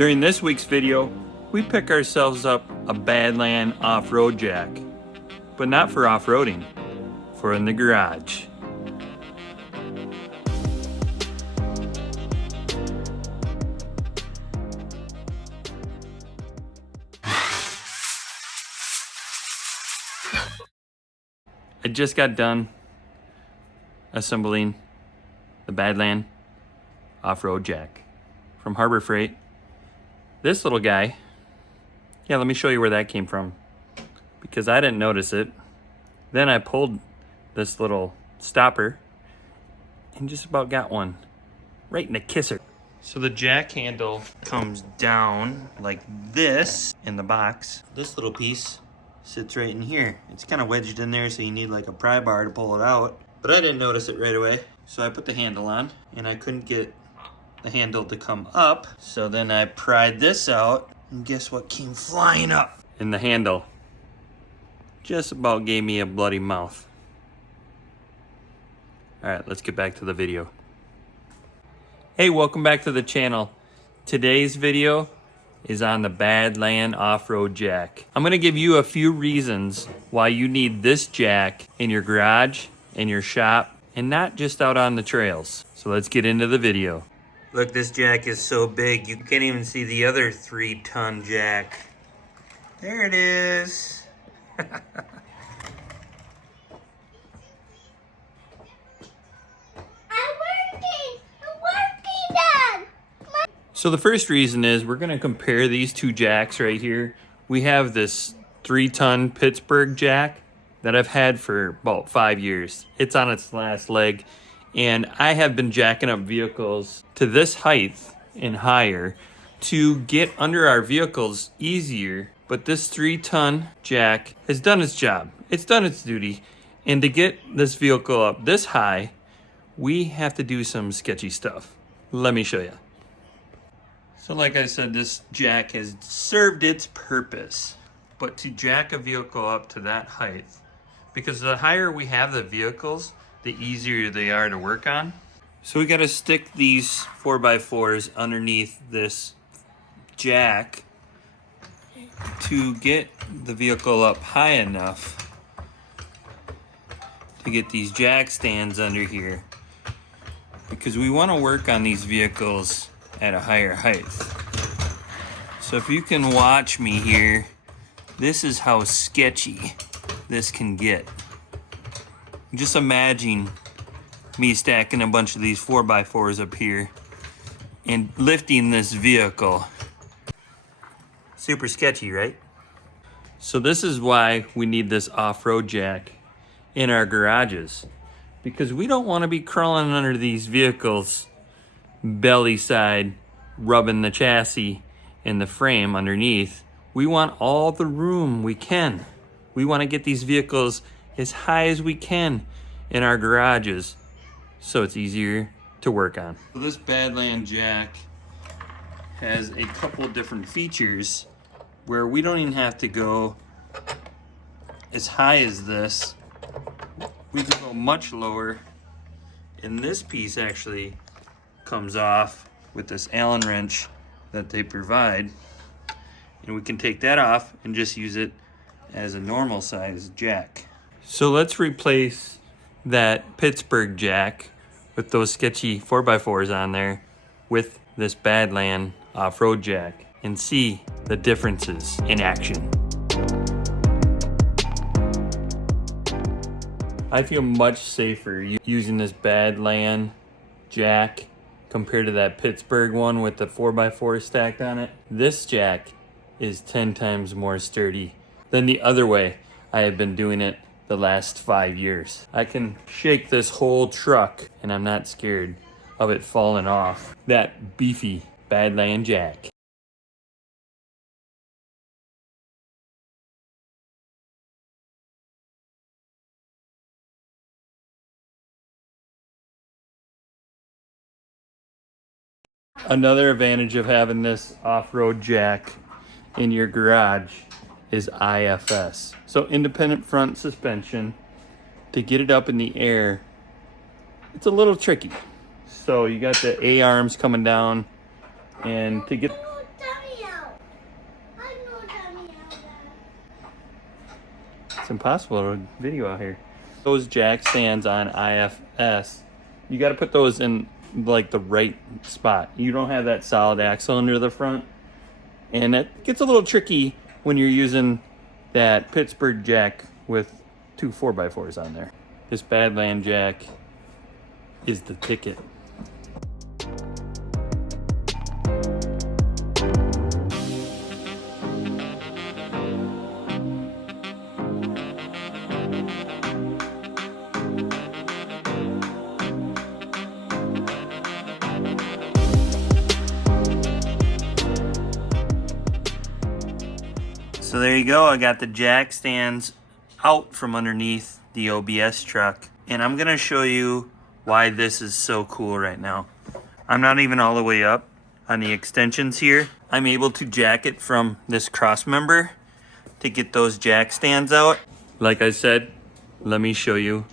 During this week's video, we pick ourselves up a Badland Off-road Jack, but not for off-roading, for in the garage. I just got done assembling the Badland Off-road Jack from Harbor Freight. This little guy, yeah, let me show you where that came from, because I didn't notice it. Then I pulled this little stopper and just about got one right in the kisser. So the jack handle comes down like this in the box. This little piece sits right in here. It's kind of wedged in there, so you need like a pry bar to pull it out. But I didn't notice it right away. So I put the handle on and I couldn't get the handle to come up. So then I pried this out and guess what came flying up? And the handle just about gave me a bloody mouth. All right, let's get back to the video. Hey, welcome back to the channel. Today's video is on the Badland Off-road Jack. I'm gonna give you a few reasons why you need this jack in your garage, in your shop, and not just out on the trails. So let's get into the video. Look, this jack is so big, you can't even see the other 3-ton jack. There it is. So the first reason is we're gonna compare these two jacks right here. We have this 3-ton Pittsburgh jack that I've had for about 5 years. It's on its last leg, and I have been jacking up vehicles to this height and higher to get under our vehicles easier. But this 3-ton jack has done its job. It's done its duty. And to get this vehicle up this high, we have to do some sketchy stuff. Let me show you. So like I said, this jack has served its purpose, but to jack a vehicle up to that height, because the higher we have the vehicles, the easier they are to work on. So we got to stick these 4x4s underneath this jack to get the vehicle up high enough to get these jack stands under here, because we want to work on these vehicles at a higher height. So if you can watch me here, this is how sketchy this can get. Just imagine me stacking a bunch of these 4x4s up here and lifting this vehicle. Super sketchy, right? So this is why we need this off-road jack in our garages, because we don't want to be crawling under these vehicles belly side, rubbing the chassis and the frame underneath. We want all the room we can. We want to get these vehicles as high as we can in our garages so it's easier to work on. So this Badland Jack has a couple different features where we don't even have to go as high as this. We can go much lower, and this piece actually comes off with this Allen wrench that they provide, and we can take that off and just use it as a normal size jack. So let's replace that Pittsburgh jack with those sketchy 4x4s on there with this Badland Off-road Jack and see the differences in action. I feel much safer using this Badland Jack compared to that Pittsburgh one with the 4x4 stacked on it. This jack is 10 times more sturdy than the other way I have been doing it the last 5 years. I can shake this whole truck and I'm not scared of it falling off. That beefy Badland Jack. Another advantage of having this off-road jack in your garage is IFS. So independent front suspension. To get it up in the air, it's a little tricky. So you got the A-arms coming down, and to get It's impossible to video out here. Those jack stands on IFS, you got to put those in like the right spot. You don't have that solid axle under the front, and it gets a little tricky when you're using that Pittsburgh jack with two 4x4s on there. This Badland jack is the ticket. So there you go, I got the jack stands out from underneath the OBS truck, and I'm gonna show you why this is so cool right now. I'm not even all the way up on the extensions here. I'm able to jack it from this cross member to get those jack stands out. Like I said, let me show you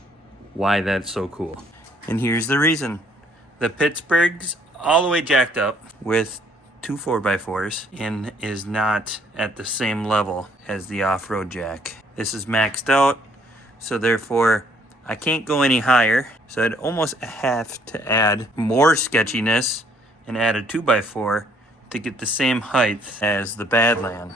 why that's so cool. And here's the reason. The Pittsburgh's all the way jacked up with two 4x4s and is not at the same level as the off-road jack. This is maxed out, so therefore I can't go any higher. So I'd almost have to add more sketchiness and add a 2x4 to get the same height as the Badland.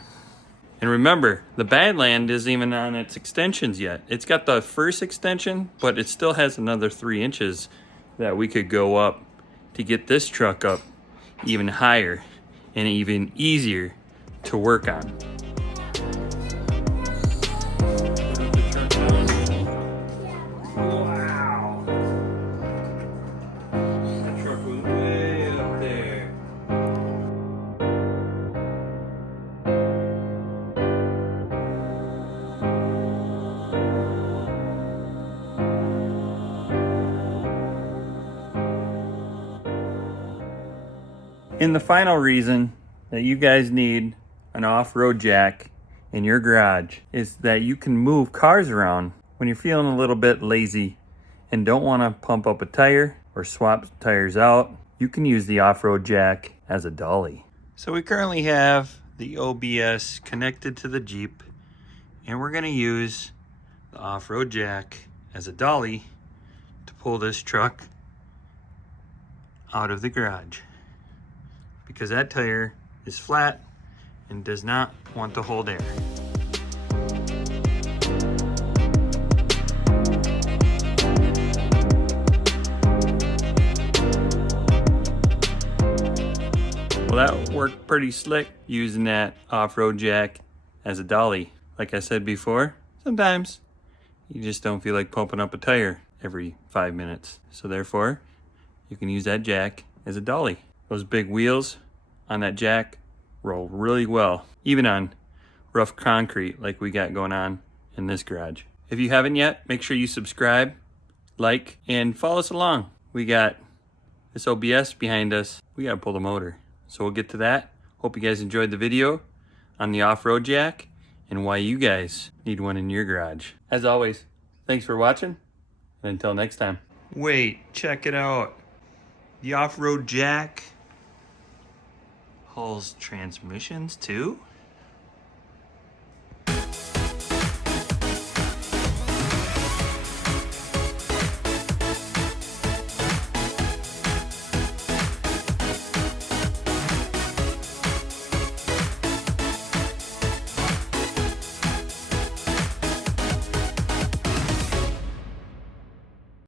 And remember, the Badland isn't even on its extensions yet. It's got the first extension, but it still has another 3 inches that we could go up to get this truck up even higher and even easier to work on. Wow. That truck was way up there. And the final reason that you guys need an off-road jack in your garage is that you can move cars around when you're feeling a little bit lazy and don't want to pump up a tire or swap tires out. You can use the off-road jack as a dolly. So we currently have the OBS connected to the Jeep, and we're going to use the off-road jack as a dolly to pull this truck out of the garage, because that tire is flat and does not want to hold air. Well, that worked pretty slick using that off-road jack as a dolly. Like I said before, sometimes you just don't feel like pumping up a tire every 5 minutes. So therefore, you can use that jack as a dolly. Those big wheels on that jack roll really well, even on rough concrete like we got going on in this garage. If you haven't yet, make sure you subscribe, like, and follow us along. We got this OBS behind us. We gotta pull the motor. So we'll get to that. Hope you guys enjoyed the video on the off-road jack and why you guys need one in your garage. As always, thanks for watching, and until next time. Wait, check it out. The off-road jack hauls transmissions too?